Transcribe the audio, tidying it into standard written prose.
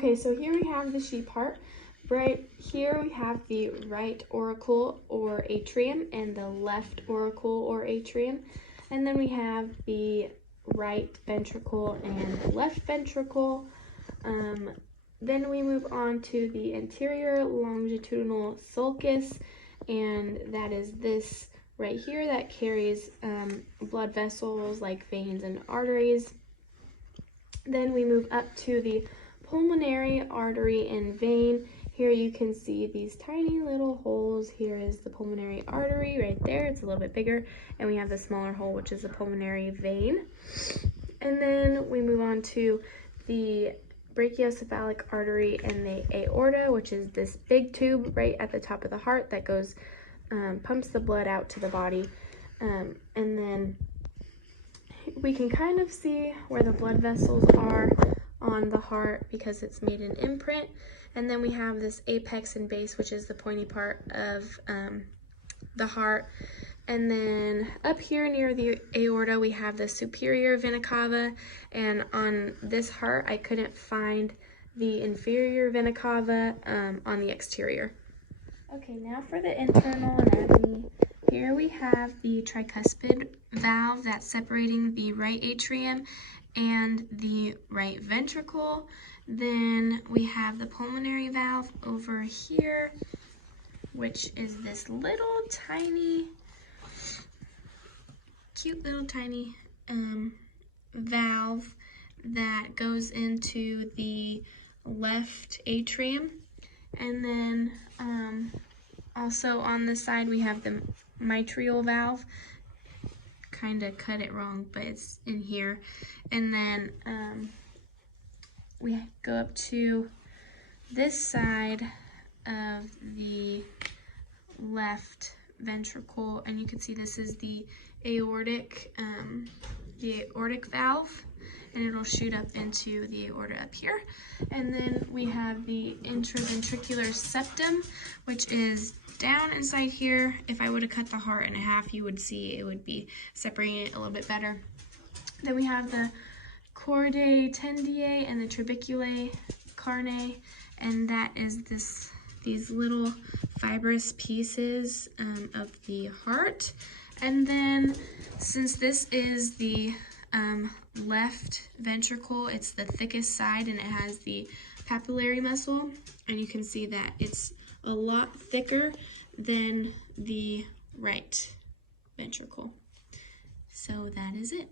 Okay, so here we have the sheep heart. Right here we have the right auricle or atrium and the left auricle or atrium. And then we have the right ventricle and left ventricle. Then we move on to the anterior longitudinal sulcus, and that is this right here that carries blood vessels like veins and arteries. Then we move up to the pulmonary artery and vein. Here you can see these tiny little holes. Here is the pulmonary artery right there. It's a little bit bigger. And we have the smaller hole, which is the pulmonary vein. And then we move on to the brachiocephalic artery and the aorta, which is this big tube right at the top of the heart that goes, pumps the blood out to the body. And then we can kind of see where the blood vessels are on the heart because it's made an imprint. And then we have this apex and base, which is the pointy part of the heart. And then up here near the aorta, we have the superior vena cava. And on this heart, I couldn't find the inferior vena cava on the exterior. Okay, now for the internal anatomy. Here we have the tricuspid valve that's separating the right atrium and the right ventricle. Then we have the pulmonary valve over here, which is this little tiny, cute little tiny valve that goes into the left atrium. And then also on this side we have the mitral valve. Kind of cut it wrong, but it's in here. And then we go up to this side of the left ventricle, and you can see this is the aortic valve, and it'll shoot up into the aorta up here. And then we have the intraventricular septum, which is down inside here. If I would have cut the heart in half, you would see it would be separating it a little bit better. Then we have the chordae tendiae and the trabeculae carnae, and that is these little fibrous pieces of the heart. And then since this is the left ventricle, it's the thickest side and it has the papillary muscle, and you can see that it's a lot thicker than the right ventricle. So that is it.